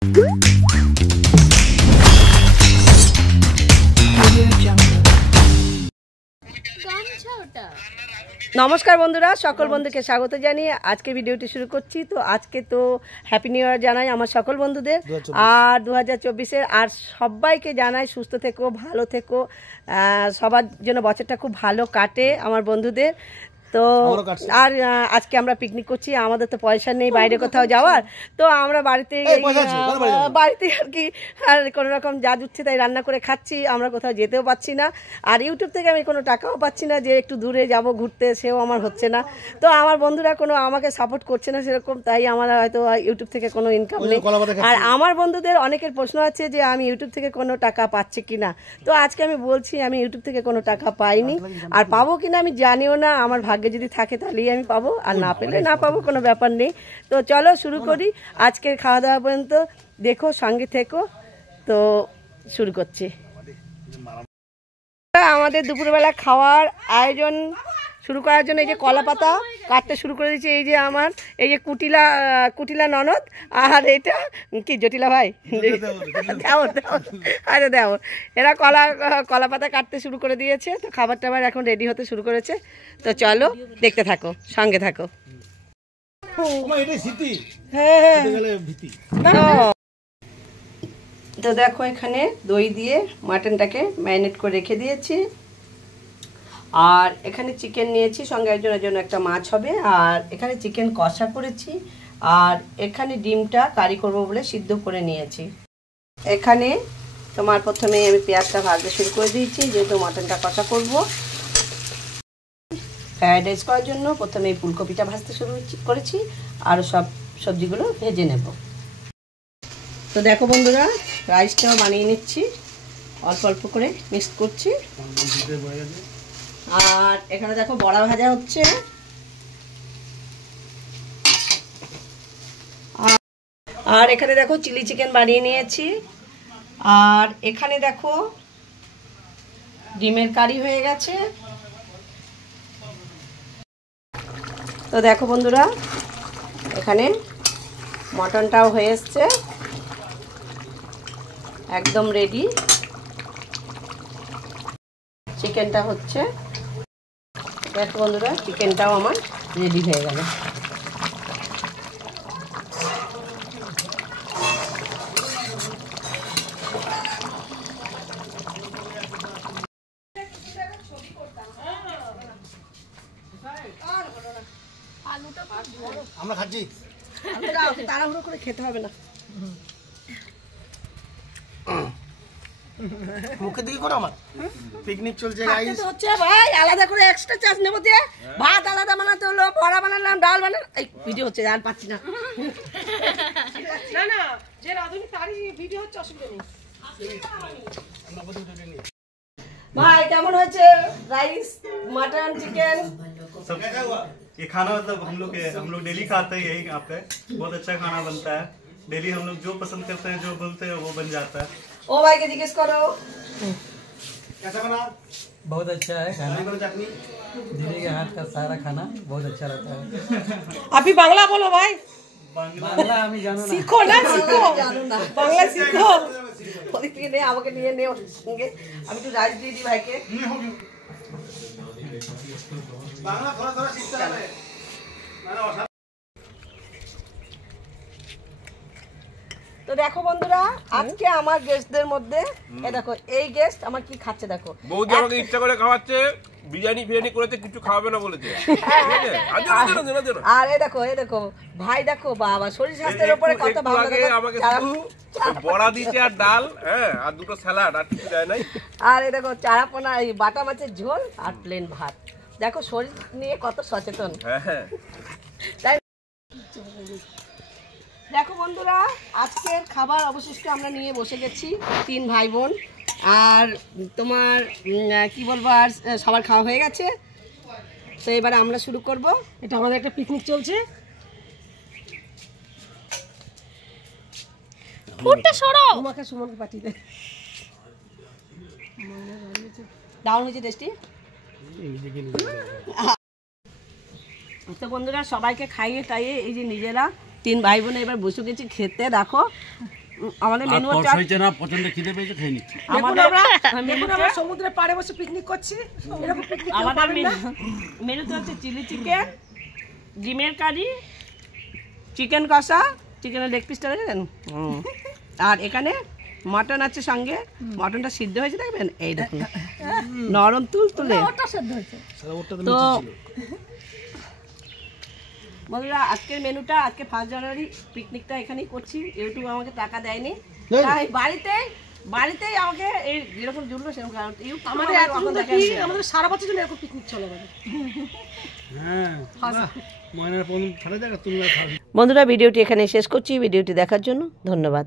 নমস্কার বন্ধুরা, সকল বন্ধুকে স্বাগত জানিয়ে আজকে ভিডিওটি শুরু করছি। তো আজকে তো হ্যাপি নিউ ইয়ার জানাই আমার সকল বন্ধুদের, আর 2024-এর আর সবাইকে জানাই সুস্থ থেকো, ভালো থেকো, সবার জন্য বছরটা খুব ভালো কাটে আমার বন্ধুদের। তো আর আজকে আমরা পিকনিক করছি, আমাদের তো পয়সা নেই বাইরে কোথাও যাওয়ার, তো আমরা বাড়িতে আর কি আর কোনো রকম যা জুটছে তাই রান্না করে খাচ্ছি। আমরা কোথাও যেতেও পাচ্ছি না, আর ইউটিউব থেকে আমি কোনো টাকাও পাচ্ছি না যে একটু দূরে যাব ঘুরতে, সেও আমার হচ্ছে না। তো আমার বন্ধুরা কোনো আমাকে সাপোর্ট করছে না সেরকম, তাই আমার হয়তো ইউটিউব থেকে কোনো ইনকাম নেই। আর আমার বন্ধুদের অনেকের প্রশ্ন আছে যে আমি ইউটিউব থেকে কোনো টাকা পাচ্ছি কিনা। তো আজকে আমি বলছি আমি ইউটিউব থেকে কোনো টাকা পাইনি, আর পাবো কিনা আমি জানিও না। আমার ভাগ্যে যদি থাকে তাহলেই আমি পাবো, আর না পেলে না পাবো, কোনো ব্যাপার নেই। তো চলো শুরু করি। আজকের খাওয়া দাওয়া পর্যন্ত দেখো, সঙ্গে থেকো। তো শুরু করছি। আমাদের দুপুরবেলা খাওয়ার আয়োজন শুরু করার জন্য এই যে কলা পাতা কাটতে শুরু করে দিয়েছে। এই যে আমার এই যে কুটিলা ননদ, আর এটা কি জটিলা ভাই, আরে দেও, এরা কলা পাতা কাটতে শুরু করে দিয়েছে। তো খাবার টাবার এখন রেডি হতে শুরু করেছে। তো চলো দেখতে থাকো, সঙ্গে থাকো। তো দেখো এখানে দই দিয়ে মাটনটাকে ম্যারিনেট করে রেখে দিয়েছি, আর এখানে চিকেন নিয়েছি, সঙ্গে একজনের জন্য একটা মাছ হবে, আর এখানে চিকেন কষা করেছি, আর এখানে ডিমটা কারি করবো বলে সিদ্ধ করে নিয়েছি। এখানে তোমার প্রথমে আমি পেঁয়াজটা ভাজতে শুরু করে দিয়েছি, যেহেতু মাটনটা কষা করব। ফ্রাইড রাইস করার জন্য প্রথমে এই ফুলকপিটা ভাজতে শুরু করেছি, আরও সব সবজিগুলো ভেজে নেব। তো দেখো বন্ধুরা, রাইসটাও বানিয়ে নিচ্ছি, অল্প অল্প করে মিক্স করছি। আর এখানে দেখো বড়া ভাজা হচ্ছে, আর এখানে দেখো চিলি চিকেন বানিয়ে নিয়েছি, আর এখানে দেখো ডিমের কারি হয়ে গেছে। তো দেখো বন্ধুরা, এখানে মটনটাও হয়ে এসছে, একদম রেডি। চিকেনটা হচ্ছে, দেখো বন্ধুরা চিকেনটাও আমার রেডি হয়ে গেল। আমরা খাচ্ছি, তাড়াহুড়ো করে খেতে হবে না। মুখের দিকে করো, আমার পিকনিক চলছে গাইস। হচ্ছে ভাই আলাদা করে এক্সট্রা চার্জ নেব দিয়ে, ভাত আলাদা বানাতে হলো, বড়া বানালাম, ডাল বানালাম। এই ভিডিও হচ্ছে, আর পাচ্ছি না। না না, যে রাধুনি তারই ভিডিও হচ্ছে, অসুবিধা নেই। ভাই কেমন হয়েছে রাইস, মাটন, চিকেন? ये खाना मतलब हम लोग डेली खाते हैं, यही यहाँ पे बहुत अच्छा खाना बनता है। डेली हम लोग जो पसंद करते हैं, जो बोलते हैं वो बन जाता है। ओ भाई के जिज्ञेस करो कैसा बना? बहुत अच्छा है खाना, दीदी के हाथ का सारा खाना बहुत अच्छा रहता है। अभी बांग्ला बोलो भाई, बांग्ला আমি জানো না, सीखो ना, सीखो बांग्ला सीखो। ওদিকে নে, আমাকে নিয়ে নে ওর সঙ্গে, আমি একটু রাইস দিয়ে দিই ভাইকে। বাংলা থোড়া থোড়া শিখতে হবে। তো দেখো বন্ধুরা, আজকে আমার গেস্টদের মধ্যে এই দেখো, এই গেস্ট আমার কি খাচ্ছে দেখো। বৌদি আমাকে ইচ্ছা করে খাওয়াচ্ছে, বিরিয়ানি ফিরিয়ানি করেছে, কিছু খাওয়াবে না বলেছে। আর এই দেখো ভাই, দেখো বাবা শরীর স্বাস্থ্যের উপরে কত ভালো লাগে। আমাকে শুধু বড়া দিয়েছে আর ডাল, হ্যাঁ, আর দুটো স্যালাড, আর কিছু দেয় নাই। আর এই দেখো চারাপোনা, এই বাটা মাছের ঝোল আর প্লেন ভাত। দেখো শরীর নিয়ে কত সচেতন। হ্যাঁ, তাই দেখো বন্ধুরা, আজকের খাবার অবশিষ্ট আমরা নিয়ে বসে গেছি 3 ভাই বোন। আর তোমার কি বলবো, আর সবার খাওয়া হয়ে গেছে। তো এবারে আমরা শুরু করব। এটা আমাদের একটা পিকনিক চলছে। ফুটটা সরো, তোমাকে সুমনকে পাঠিয়ে দে। দারুণ হয়েছে, টেস্টি। তো বন্ধুরা সবাইকে খাইয়ে টাইয়ে এই যে নিজেরা 3 ভাই বোনে এবার বসে গেছি খেতে। দেখো আমাদের মেনু হচ্ছে না পছন্দ খিদে পেয়েছে খেয়ে নিচ্ছি। আমরা সমুদ্রের পাড়ে বসে পিকনিক করছি, এরকম পিকনিক আমাদের মেনুতে হচ্ছে চিলি চিকেন, ডিমের কারি, চিকেন কষা, চিকেনের লেগ পিসটা দেখেন, আর এখানে মাটন আছে সঙ্গে। মাটনটা সিদ্ধ হয়েছে দেখবেন, এই দেখুন নরম তুলতুলে। তো বন্ধুরা আজকের মেনুটা, আজকে 1 জানুয়ারি পিকনিকটা এখানেই করছি। ইউটিউব আমাকে টাকা দেয়নি, তাই বাড়িতেই আমাকে এই যেরকম জুড়লো সেরকম আমাদের আমাদের সারা বছর জন্য এরকম পিকনিক চলে যাবে। বন্ধুরা ভিডিওটি এখানে শেষ করছি। ভিডিওটি দেখার জন্য ধন্যবাদ।